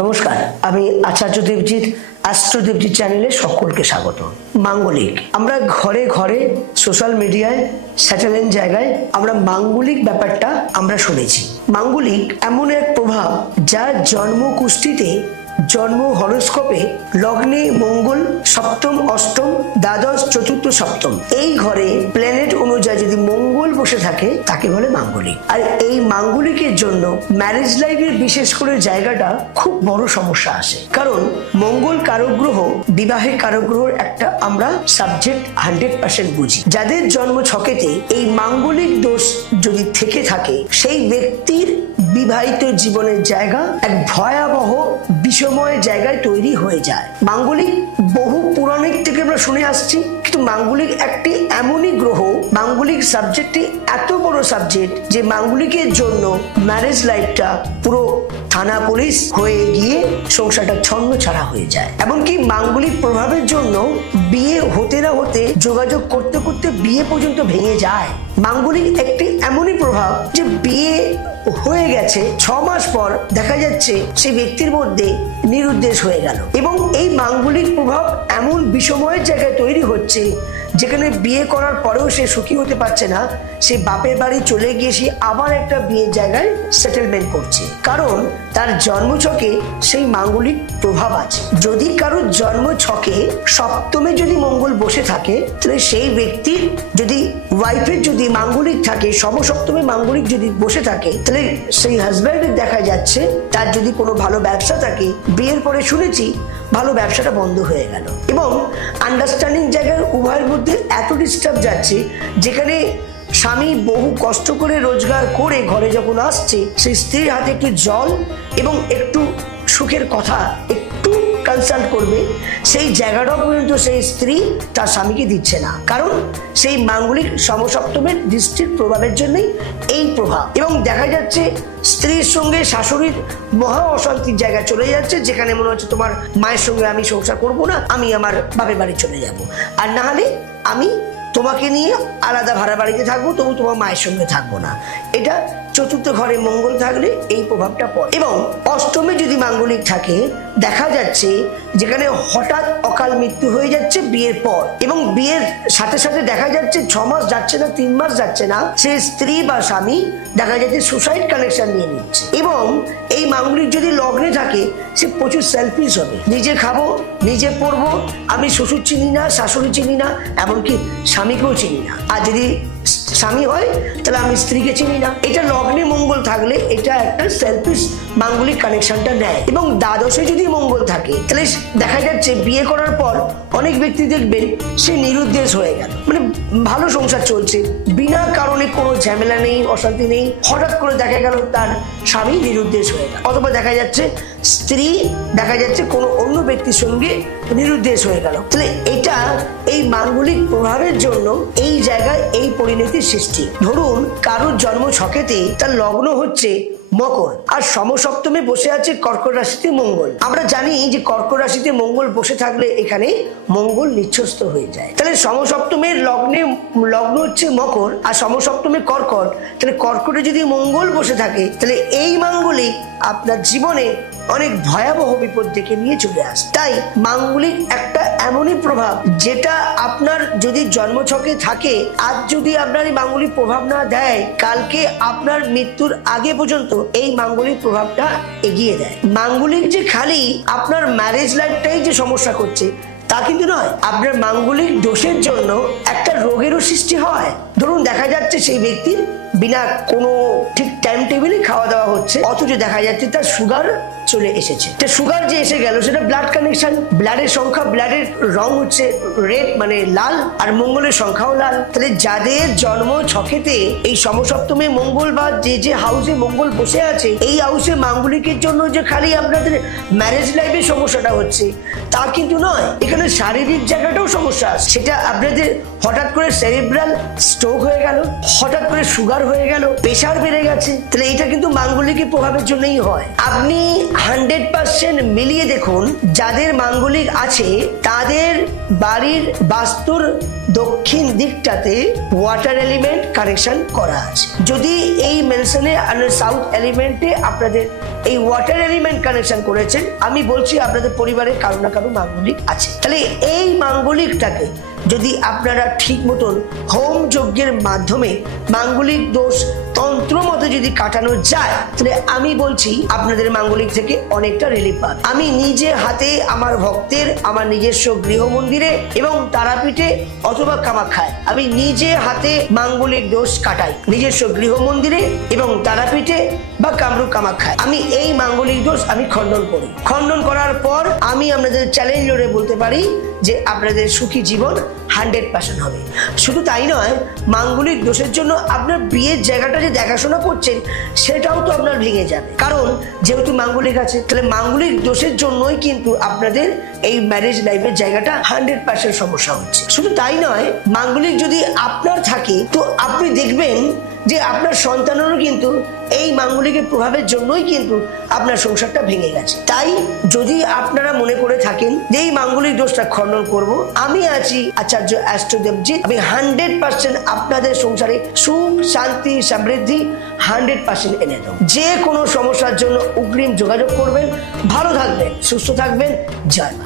নমস্কার, আমি আচার্য দেবজিৎ অ্যাস্ট্রো দেবজিৎ চ্যানেলে সকলকে স্বাগত। মাঙ্গলিক, আমরা ঘরে ঘরে সোশ্যাল মিডিয়ায় স্যাটেলাইট জায়গায় আমরা মাঙ্গলিক ব্যাপারটা আমরা শুনেছি। মাঙ্গলিক এমন এক প্রভাব যা জন্ম কুষ্ঠিতে জন্ম হরোস্কোপে লগ্নে মঙ্গল সপ্তম অষ্টম দ্বাদশ চতুর্থ সপ্তম এই ঘরে প্ল্যানেট অনুযায়ী যদি মঙ্গল বসে থাকে তাকে বলে মাঙ্গলিক। আর এই মাঙ্গলিকের জন্য ম্যারেজ লাইফের বিশেষ করে জায়গাটা খুব বড় সমস্যা আসে, কারণ মঙ্গল কারক গ্রহ বিবাহের কারক গ্রহের একটা আমরা সাবজেক্ট 100% বুঝি। যাদের জন্ম ছকেতে এই মাঙ্গলিক দোষ যদি থেকে থাকে সেই ব্যক্তির বিবাহিত জীবনের জায়গা এক ভয়াবহ বিষময় জায়গায় তৈরি হয়ে যায়। মাঙ্গলিক বহু পুরাণিক থেকে আমরা শুনে আসছি, কিন্তু মাঙ্গলিক একটি এমনই গ্রহ, মাঙ্গলিক সাবজেক্টটি এত বড় সাবজেক্ট যে মাঙ্গলিকের জন্য ম্যারেজ লাইফটা পুরো থানা পুলিশ হয়ে গিয়ে সংসারটা ছন্ন ছাড়া হয়ে যায়। এমনকি মাঙ্গলিক প্রভাবের জন্য বিয়ে হতে না হতে যোগাযোগ করতে করতে বিয়ে পর্যন্ত ভেঙে যায়। মাঙ্গলিক একটি এমনই প্রভাব যে বিয়ে হয়ে গেছে 6 মাস পর দেখা যাচ্ছে সেই ব্যক্তির মধ্যে নিরুদ্দেশ হয়ে গেল। এবং এই মাঙ্গলিক প্রভাব এমন বিষময় জায়গায় তৈরি হচ্ছে যেখানে বিয়ে করার পরেও সে সুখী হতে পারছে না, সে বাপের বাড়ি চলে গিয়ে সে আবার একটা বিয়ের জায়গায় সেটেলমেন্ট করছে, কারণ তার জন্মছকে সেই মাঙ্গলিক প্রভাব আছে। যদি কারোর জন্মছকে সপ্তমে যদি মঙ্গল বসে থাকে তাহলে সেই ব্যক্তির যদি ওয়াইফের যদি মাঙ্গলিক থাকে, সমসপ্তমে মাঙ্গলিক যদি বসে থাকে তাহলে সেই হাজব্যান্ডের দেখা যাচ্ছে তার যদি কোনো ভালো ব্যবসা থাকে, বিয়ের পরে শুনেছি ভালো ব্যবসাটা বন্ধ হয়ে গেল। এবং আন্ডারস্ট্যান্ডিং জায়গায় উভয়ের মধ্যে এত ডিস্টার্ব যাচ্ছে যেখানে স্বামী বহু কষ্ট করে রোজগার করে ঘরে যখন আসছে সেই স্ত্রীর হাতে একটু জল এবং একটু সুখের কথা একটু কনসাল্ট করবে, সেই জায়গাটাও পর্যন্ত সেই স্ত্রী তার স্বামীকে দিচ্ছে না, কারণ সেই মাঙ্গলিক সমসপ্তমের দৃষ্টির প্রভাবের জন্যই এই প্রভাব। এবং দেখা যাচ্ছে স্ত্রীর সঙ্গে শাশুড়ির মহা অশান্তির জায়গায় চলে যাচ্ছে, যেখানে মনে হচ্ছে তোমার মায়ের সঙ্গে আমি সংসার করব না, আমি আমার বাপের বাড়ি চলে যাব, আর না হলে আমি তোমাকে নিয়ে আলাদা ভাড়া বাড়িতে থাকবো, তবু তোমার মায়ের সঙ্গে থাকবো না। এটা চতুর্থ ঘরে মঙ্গল থাকলে এই প্রভাবটা পড়ে। এবং অষ্টমে যদি মাঙ্গলিক থাকে দেখা যাচ্ছে যেখানে হঠাৎ অকাল মৃত্যু হয়ে যাচ্ছে বিয়ের পর, এবং বিয়ের সাথে সাথে দেখা যাচ্ছে 6 মাস যাচ্ছে না, 3 মাস যাচ্ছে না, সে স্ত্রী বা স্বামী দেখা যাচ্ছে সুসাইড কানেকশন নিয়ে নিচ্ছে। এবং এই মাঙ্গলিক যদি লগ্নে থাকে সে প্রচুর সেলফিশ হবে, নিজে খাবো নিজে পড়বো, আমি শ্বশুর চিনি না শাশুড়ি চিনি না, এমনকি স্বামীকেও চিনি না, আর যদি স্বামী হয় তাহলে আমি স্ত্রীকে চিনি না। এটা লগ্নে মঙ্গল থাকলে এটা একটা সেলফিশ মাঙ্গলিক কানেকশনটা নেয়। এবং দ্বাদশে যদি মঙ্গল থাকে তাহলে দেখা যাচ্ছে বিয়ে করার পর অনেক ব্যক্তি দেখবেন সে নিরুদ্দেশ হয়ে গেল, মানে ভালো সংসার চলছে, বিনা কারণে কোনো ঝামেলা নেই, অশান্তি নেই, হঠাৎ করে দেখা গেল তার স্বামী নিরুদ্দেশ হয়ে গেল, অথবা দেখা যাচ্ছে স্ত্রী দেখা যাচ্ছে কোনো অন্য ব্যক্তির সঙ্গে নিরুদ্দেশ হয়ে গেল। তাহলে এটা এই মাঙ্গলিক প্রভাবের জন্য এই জায়গায় এই পরিণতির সৃষ্টি। ধরুন কারোর জন্ম ছকেতে তার লগ্ন হচ্ছে মকর আর সমসপ্তমে বসে আছে কর্কট রাশিতে মঙ্গল। আমরা জানি যে কর্কট রাশিতে মঙ্গল বসে থাকলে এখানে মঙ্গল নিঃস্বস্ত হয়ে যায়। তাহলে সমসপ্তমের লগ্ন হচ্ছে মকর আর সমসপ্তমে কর্কট, তাহলে কর্কটে যদি মঙ্গল বসে থাকে তাহলে এই মাঙ্গলিক আপনার জীবনে অনেক ভয়াবহ বিপদ ডেকে নিয়ে চলে আসে। তাই মাঙ্গলিক একটা এমনই প্রভাব যেটা আপনার যদি জন্মছকে থাকে, আজ যদি আপনার এই মাঙ্গলিক প্রভাব না দেয়, কালকে আপনার মৃত্যুর আগে পর্যন্ত এই মাঙ্গলিক প্রভাবটা এগিয়ে দেয়। মাঙ্গলিক যে খালি আপনার ম্যারেজ লাইফটাই যে সমস্যা করছে তা কিন্তু নয়, আপনার মাঙ্গলিক দোষের জন্য একটা রোগেরও সৃষ্টি হয়। ধরুন দেখা যাচ্ছে সেই ব্যক্তির বিনা কোনো ঠিক টাইম টেবিলে খাওয়া দাওয়া হচ্ছে, অথচ দেখা যাচ্ছে তার সুগার চলে এসেছে। সুগার যে এসে গেল সেটা ব্লাড কানেকশন, ব্লাডের সংখ্যা, ব্লাডের রং হচ্ছে রেড মানে লাল, আর মঙ্গলের সংখ্যাও লাল। তাহলে যাদের জন্ম ছকেতে এই সমসপ্তমে মঙ্গল বা যে হাউসে মঙ্গল বসে আছে এই হাউসে মাঙ্গলিকের জন্য যে খালি আপনাদের ম্যারেজ লাইফে সমস্যাটা হচ্ছে তা কিন্তু নয়, এখানে শারীরিক জায়গাটাও সমস্যা আছে। সেটা আপনাদের হঠাৎ করে সেরিব্রাল স্ট্রোক হয়ে গেল, হঠাৎ করে সুগার হয়ে গেল, প্রেশার বেড়ে গেছে, তাহলে এটা কিন্তু মাঙ্গলিকের প্রভাবের জন্যই হয়। আপনি 100% মিলিয়ে দেখুন, যাদের মাঙ্গলিক আছে তাদের বাড়ির বাস্তুর দক্ষিণ দিকটাতে ওয়াটার এলিমেন্ট কানেকশন করা আছে। যদি এই মেনশনে সাউথ এলিমেন্টে আপনাদের এই ওয়াটার এলিমেন্ট কানেকশন করেছেন, আমি বলছি আপনাদের পরিবারের কারো না কারো মাঙ্গলিক আছে। তাহলে এই মাঙ্গলিকটাকে যদি আপনারা ঠিক মতন হোম যজ্ঞের মাধ্যমে মাঙ্গলিক দোষ তন্ত্র মতো যদি কাটানো যায়, তাহলে আমি বলছি আপনাদের মাঙ্গলিক থেকে অনেকটা রিলিফ পাবে। আমি নিজে হাতে আমার ভক্তের আমার নিজস্ব গৃহ মন্দিরে এবং তারাপীঠে অথবা কামাখ্যায় আমি নিজে হাতে মাঙ্গলিক দোষ কাটাই, নিজস্ব গৃহ মন্দিরে এবং তারাপীঠে বা কামরূপ কামাখ্যায় আমি এই মাঙ্গলিক দোষ আমি খণ্ডন করি। খণ্ডন করার পর আমি আপনাদের চ্যালেঞ্জ করে বলতে পারি যে আপনাদের সুখী জীবন 100% হবে। শুধু তাই নয়, মাঙ্গলিক দোষের জন্য আপনার বিয়ের জায়গাটা যে দেখাশোনা করছেন সেটাও তো আপনার ভেঙে যাবে, কারণ যেহেতু মাঙ্গলিক আছে। তাহলে মাঙ্গলিক দোষের জন্যই কিন্তু আপনাদের এই ম্যারেজ লাইফের জায়গাটা 100% সমস্যা হচ্ছে। শুধু তাই নয়, মাঙ্গলিক যদি আপনার থাকে তো আপনি দেখবেন যে আপনার সন্তানেরও কিন্তু এই মাঙ্গলিকের প্রভাবের জন্যই কিন্তু আপনার সংসারটা ভেঙে গেছে। তাই যদি আপনারা মনে করে থাকেন যে এই মাঙ্গলিক দোষটা খণ্ডন করব, আমি আছি আচার্য অ্যাস্ট্রো দেবজিৎ। আমি 100% আপনাদের সংসারে সুখ শান্তি সমৃদ্ধি 100% এনে দেব। যে কোনো সমস্যার জন্য অগ্রিম যোগাযোগ করবেন। ভালো থাকবেন, সুস্থ থাকবেন। জয় মা।